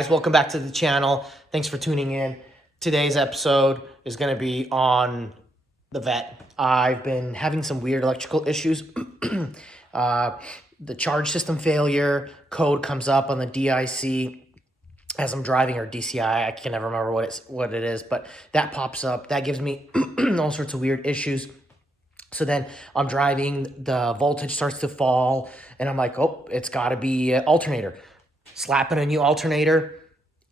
Guys, welcome back to the channel. Thanks for tuning in. Today's episode is going to be on the Vet. I've been having some weird electrical issues. The charge system failure code comes up on the DIC as I'm driving, or DCI. I can never remember what it is, but that pops up. That gives me all sorts of weird issues. So then I'm driving, the voltage starts to fall, and I'm like, oh, it's got to be an alternator. Slapping a new alternator.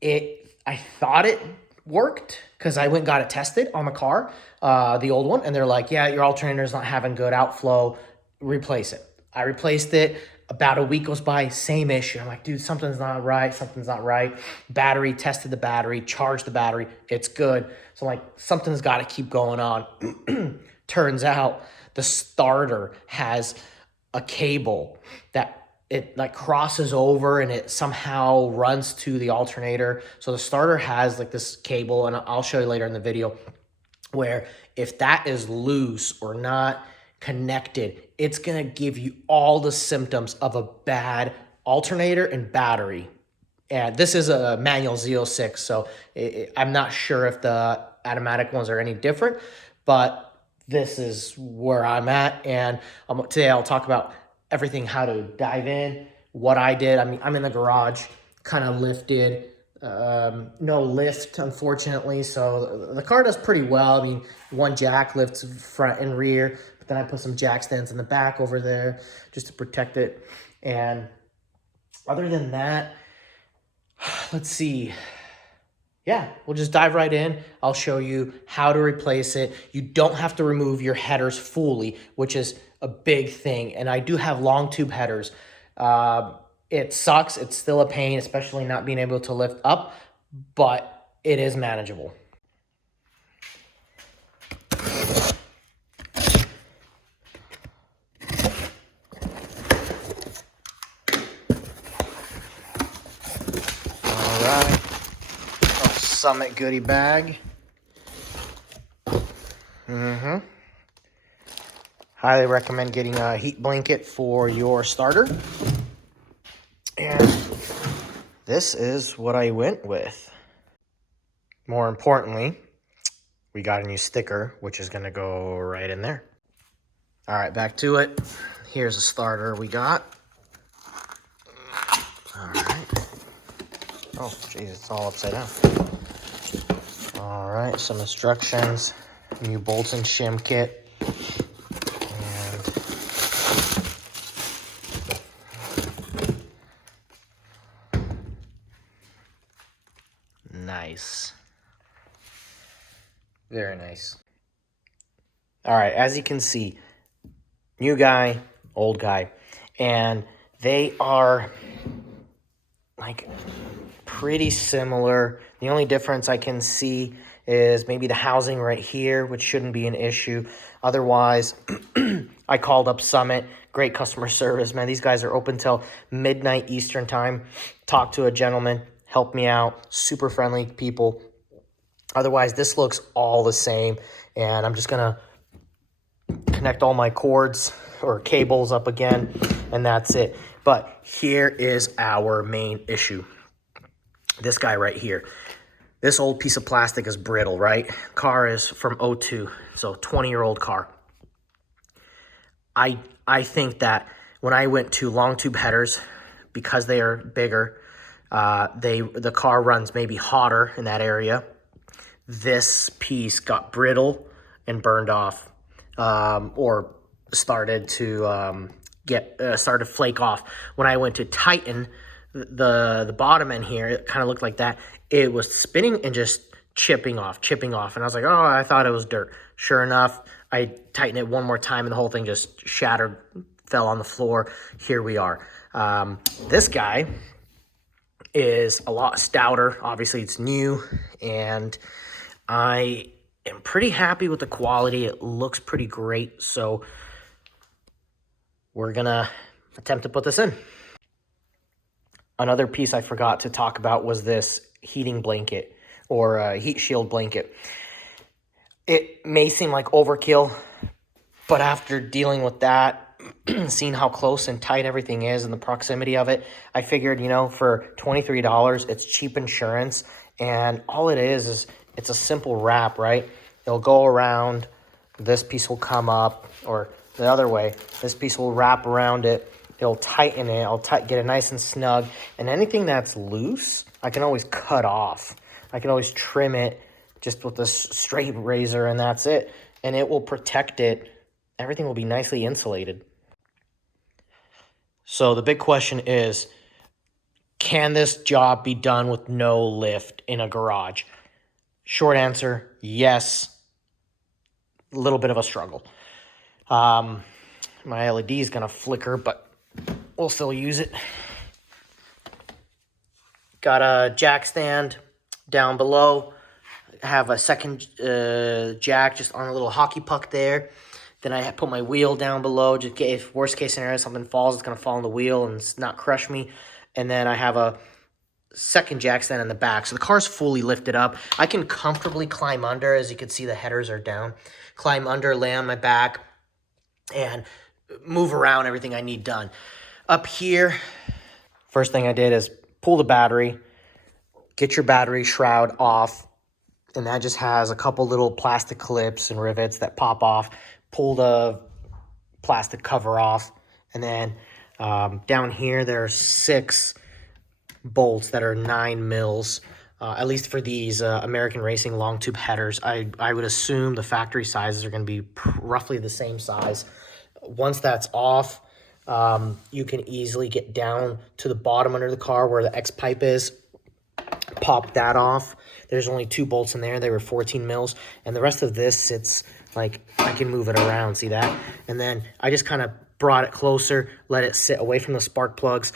I thought it worked because I went and got it tested on the car, the old one, and they're like, yeah, your alternator's not having good outflow, replace it. I replaced it. About a week goes by, same issue. I'm like, dude, something's not right. Battery, tested the battery, charged the battery, it's good. So I'm like, something's got to keep going on. Turns out the starter has a cable that it like crosses over and it somehow runs to the alternator. So the starter has like this cable, and I'll show you later in the video, where if that is loose or not connected, it's gonna give you all the symptoms of a bad alternator and battery. And this is a manual Z06, so I'm not sure if the automatic ones are any different, but this is where I'm at. And today I'll talk about everything, how to dive in, what I did. I mean, I'm in the garage, kind of lifted, no lift, unfortunately. So the car does pretty well. I mean, one jack lifts front and rear, but then I put some jack stands in the back over there just to protect it. And other than that, let's see. Yeah, we'll just dive right in. I'll show you how to replace it. You don't have to remove your headers fully, which is a big thing. And I do have long tube headers. It sucks. It's still a pain, especially not being able to lift up, but it is manageable. All right. Summit goodie bag. Highly recommend getting a heat blanket for your starter. And this is what I went with. More importantly, we got a new sticker, which is going to go right in there. All right, back to it. Here's a starter we got. All right. Oh, geez, it's all upside down. All right, some instructions, new bolts and shim kit. Nice. Very nice. All right, as you can see, new guy, old guy, and they are like pretty similar. The only difference I can see is maybe the housing right here, which shouldn't be an issue. Otherwise, I called up Summit. Great customer service, man. These guys are open till midnight Eastern time. Talked to a gentleman, helped me out. Super friendly people. Otherwise, this looks all the same. And I'm just going to connect all my cords or cables up again, and that's it. But here is our main issue. This guy right here. This old piece of plastic is brittle, right? Car is from '02, so 20-year-old car. I think that when I went to long tube headers, because they are bigger, the car runs maybe hotter in that area. This piece got brittle and burned off, or started to started to flake off. When I went to tighten the bottom end here, it kind of looked like that. It was spinning and just chipping off. And I was like, oh, I thought it was dirt. Sure enough, I tightened it one more time and the whole thing just shattered, fell on the floor. Here we are. This guy is a lot stouter. Obviously, it's new, and I am pretty happy with the quality. It looks pretty great, so we're gonna attempt to put this in. Another piece I forgot to talk about was this heating blanket, or heat shield blanket. It may seem like overkill, but after dealing with that, seeing how close and tight everything is and the proximity of it, I figured, you know, for $23, it's cheap insurance. And all it is it's a simple wrap, right? It'll go around, this piece will come up, or the other way, this piece will wrap around it. It'll tighten it. I'll get it nice and snug. And anything that's loose, I can always cut off. I can always trim it just with this straight razor, and that's it. And it will protect it. Everything will be nicely insulated. So the big question is, can this job be done with no lift in a garage? Short answer, yes. A little bit of a struggle. My LED is going to flicker, but we'll still use it. Got a jack stand down below. Have a second jack just on a little hockey puck there. Then I put my wheel down below. Just if worst case scenario, something falls, it's going to fall on the wheel and not crush me. And then I have a second jack stand in the back. So the car's fully lifted up. I can comfortably climb under. As you can see, the headers are down. Climb under, lay on my back, and move around everything I need done. Up here, first thing I did is pull the battery, get your battery shroud off, and that just has a couple little plastic clips and rivets that pop off. Pull the plastic cover off, and then down here there's 6 bolts that are 9 mils. At least for these American Racing long tube headers, I would assume the factory sizes are going to be roughly the same size. Once that's off, you can easily get down to the bottom under the car where the X pipe is. Pop that off. There's only 2 bolts in there. They were 14 mils, and the rest of this sits like I can move it around. See that? And then I just kind of brought it closer, let it sit away from the spark plugs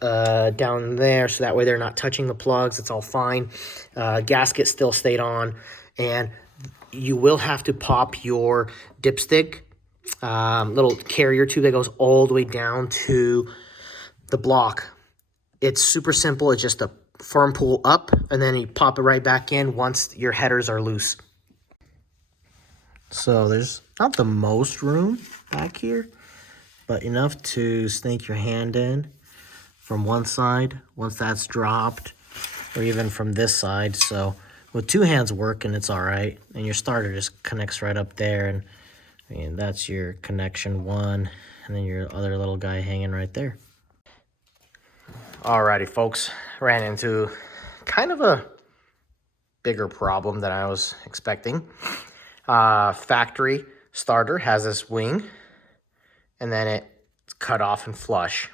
down there, so that way they're not touching the plugs. It's all fine. Gasket still stayed on, and you will have to pop your dipstick, little carrier tube that goes all the way down to the block. It's super simple. It's just a firm pull up, and then you pop it right back in once your headers are loose. So there's not the most room back here, but enough to snake your hand in from one side once that's dropped, or even from this side. So with 2 hands working, it's all right. And your starter just connects right up there, and I mean, that's your connection 1, and then your other little guy hanging right there. Alrighty, folks, ran into kind of a bigger problem than I was expecting. Factory starter has this wing, and then it's cut off and flush.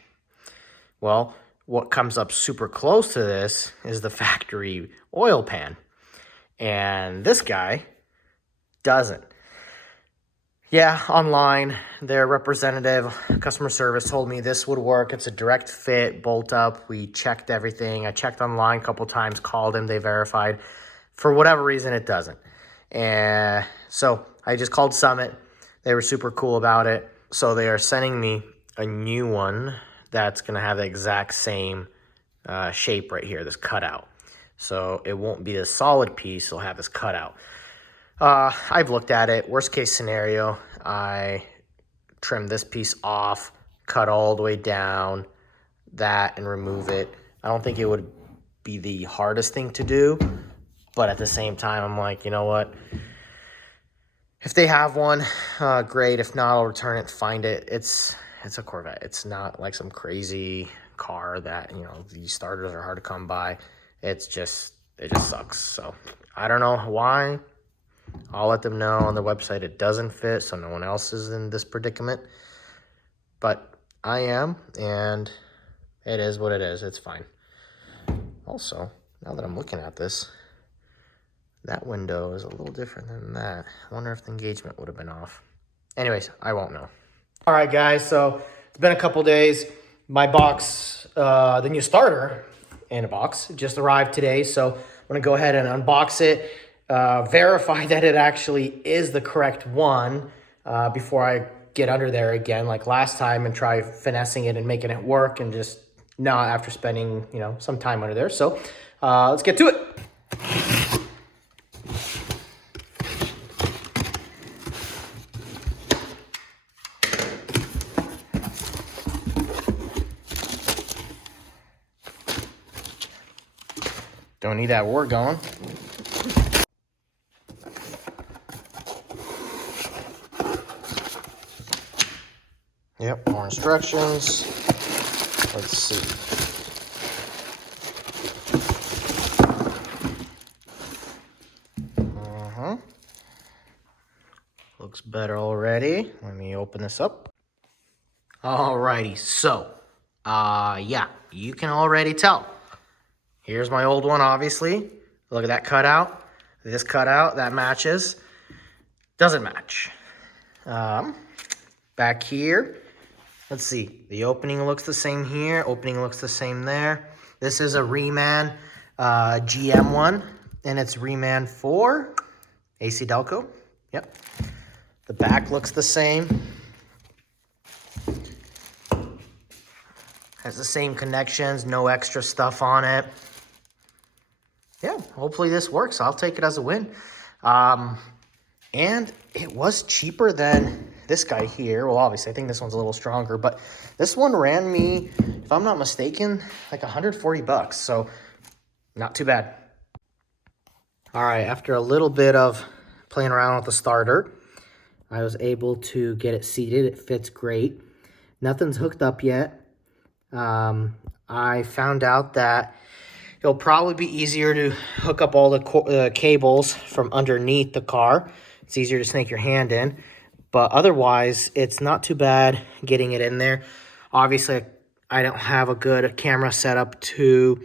Well, what comes up super close to this is the factory oil pan, and this guy doesn't. Yeah, online, their representative, customer service, told me this would work. It's a direct fit, bolt up. We checked everything. I checked online a couple times, called them, they verified. For whatever reason, it doesn't. And so I just called Summit. They were super cool about it. So they are sending me a new one that's going to have the exact same shape right here, this cutout. So it won't be a solid piece. It'll have this cutout. I've looked at it. Worst case scenario, I trim this piece off, cut all the way down that, and remove it. I don't think it would be the hardest thing to do, but at the same time, I'm like, you know what? If they have one, great. If not, I'll return it, find it. It's a Corvette. It's not like some crazy car that, you know, these starters are hard to come by. It just sucks. So I don't know why. I'll let them know on their website it doesn't fit, so no one else is in this predicament. But I am, and it is what it is. It's fine. Also, now that I'm looking at this, that window is a little different than that. I wonder if the engagement would have been off. Anyways, I won't know. All right, guys, so it's been a couple days. My box, the new starter in a box, just arrived today, so I'm going to go ahead and unbox it. Verify that it actually is the correct one before I get under there again like last time and try finessing it and making it work, and just not after spending, you know, some time under there. So let's get to it. Don't need that word going. Yep, more instructions. Let's see. Looks better already. Let me open this up. Alrighty, so, yeah, you can already tell. Here's my old one, obviously. Look at that cutout. This cutout, that matches. Doesn't match. Back here, let's see. The opening looks the same here. Opening looks the same there. This is a Reman GM one, and it's Reman 4 AC Delco. Yep. The back looks the same. Has the same connections, no extra stuff on it. Yeah, hopefully this works. I'll take it as a win. And it was cheaper than this guy here. Well, obviously, I think this one's a little stronger, but this one ran me, if I'm not mistaken, like 140 bucks. So not too bad. All right, after a little bit of playing around with the starter, I was able to get it seated. It fits great. Nothing's hooked up yet. I found out that it'll probably be easier to hook up all the cables from underneath the car. It's easier to snake your hand in. But otherwise, it's not too bad getting it in there. Obviously, I don't have a good camera setup to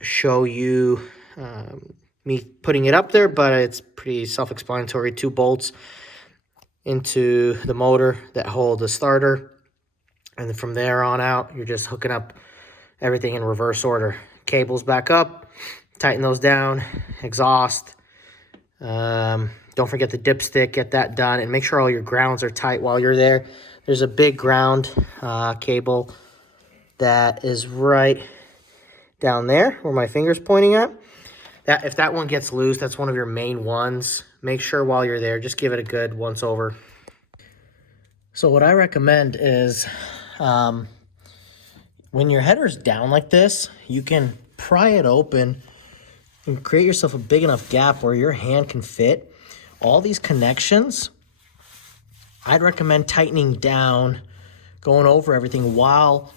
show you me putting it up there, but it's pretty self-explanatory. 2 bolts into the motor that hold the starter. And then from there on out, you're just hooking up everything in reverse order. Cables back up, tighten those down, exhaust. Don't forget the dipstick, get that done, and make sure all your grounds are tight while you're there. There's a big ground cable that is right down there where my finger's pointing at. If that one gets loose, that's one of your main ones. Make sure while you're there, just give it a good once over. So what I recommend is when your header's down like this, you can pry it open and create yourself a big enough gap where your hand can fit. All these connections, I'd recommend tightening down, going over everything while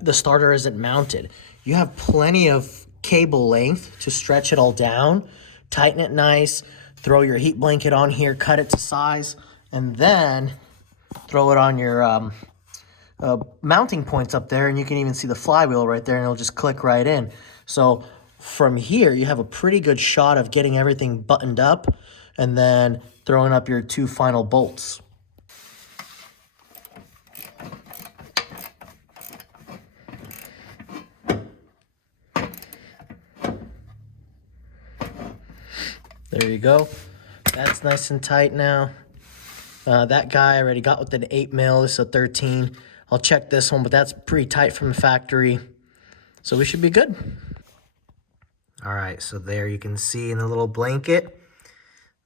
the starter isn't mounted. You have plenty of cable length to stretch it all down, tighten it nice, throw your heat blanket on here, cut it to size, and then throw it on your mounting points up there, and you can even see the flywheel right there, and it'll just click right in. So from here, you have a pretty good shot of getting everything buttoned up and then throwing up your 2 final bolts. There you go. That's nice and tight now. That guy I already got with an 8 mil. This is a 13. I'll check this one, but that's pretty tight from the factory. So we should be good. All right, so there you can see in the little blanket,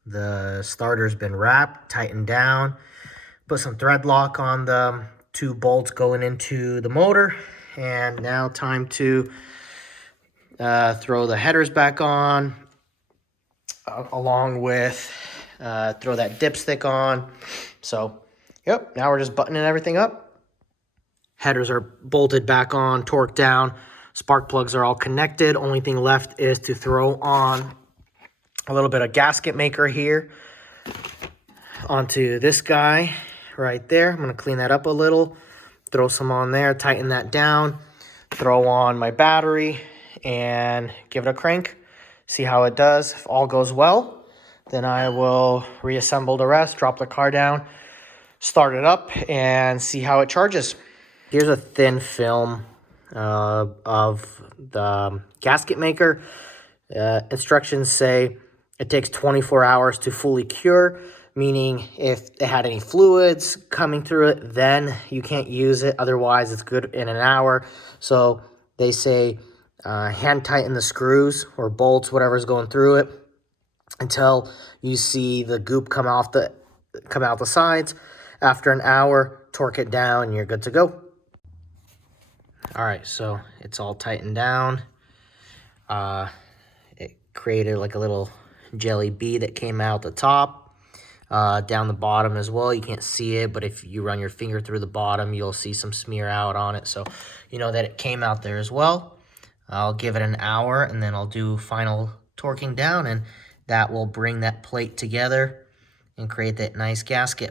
the starter's been wrapped, tightened down. Put some thread lock on the 2 bolts going into the motor. And now time to throw the headers back on, along with throw that dipstick on. So, yep, now we're just buttoning everything up. Headers are bolted back on, torqued down. Spark plugs are all connected. Only thing left is to throw on a little bit of gasket maker here onto this guy right there. I'm going to clean that up a little, throw some on there, tighten that down, throw on my battery, and give it a crank. See how it does. If all goes well, then I will reassemble the rest, drop the car down, start it up, and see how it charges. Here's a thin film of the gasket maker. Instructions say it takes 24 hours to fully cure, meaning if it had any fluids coming through it, then you can't use it. Otherwise, it's good in an hour. So they say hand tighten the screws or bolts, whatever's going through it, until you see the goop come out the sides. After an hour, torque it down, and you're good to go. All right, so it's all tightened down. it created like a little jelly bee that came out the top, down the bottom as well. You can't see it, but if you run your finger through the bottom, you'll see some smear out on it. So you know that it came out there as well. I'll give it an hour and then I'll do final torquing down, and that will bring that plate together and create that nice gasket.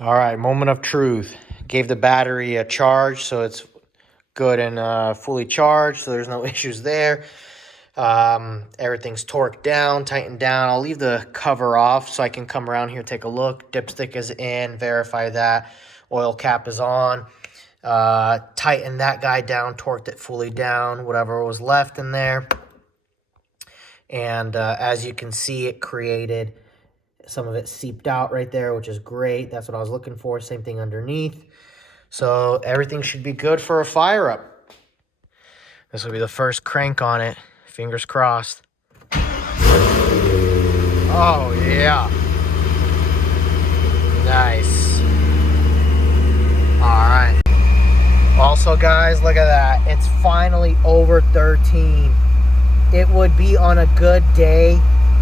All right, moment of truth. Gave the battery a charge, so it's good and fully charged, so there's no issues there. Everything's torqued down, tightened down. I'll leave the cover off so I can come around here, take a look. Dipstick is in, verify that. Oil cap is on. Tightened that guy down, torqued it fully down, whatever was left in there. And as you can see, it created, some of it seeped out right there, which is great. That's what I was looking for. Same thing underneath. So everything should be good for a fire up. This will be the first crank on it. Fingers crossed. Oh, yeah. Nice. All right. Also, guys, look at that. It's finally over 13. It would be on a good day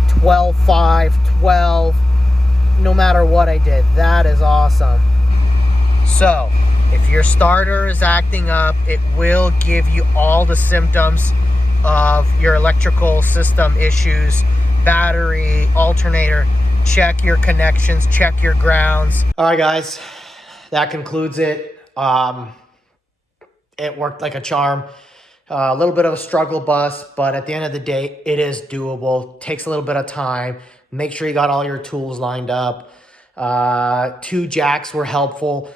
12.5, 12, no matter what I did. That is awesome. So, if your starter is acting up, it will give you all the symptoms of your electrical system issues, battery, alternator. Check your connections, check your grounds. All right, guys, that concludes it. It worked like a charm. A little bit of a struggle bus, but at the end of the day, it is doable. Takes a little bit of time. Make sure you got all your tools lined up. 2 jacks were helpful.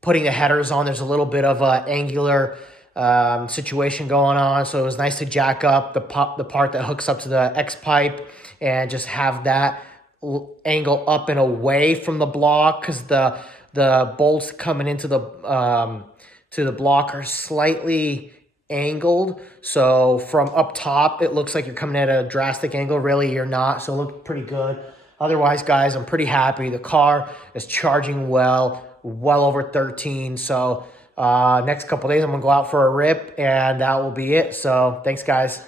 Putting the headers on, there's a little bit of a angular situation going on, so it was nice to jack up the part that hooks up to the X pipe and just have that angle up and away from the block, because the bolts coming into the to the block are slightly angled. So from up top, it looks like you're coming at a drastic angle. Really, you're not. So it looked pretty good. Otherwise, guys, I'm pretty happy. The car is charging well over 13. So next couple days, I'm going to go out for a rip, and that will be it. So thanks, guys.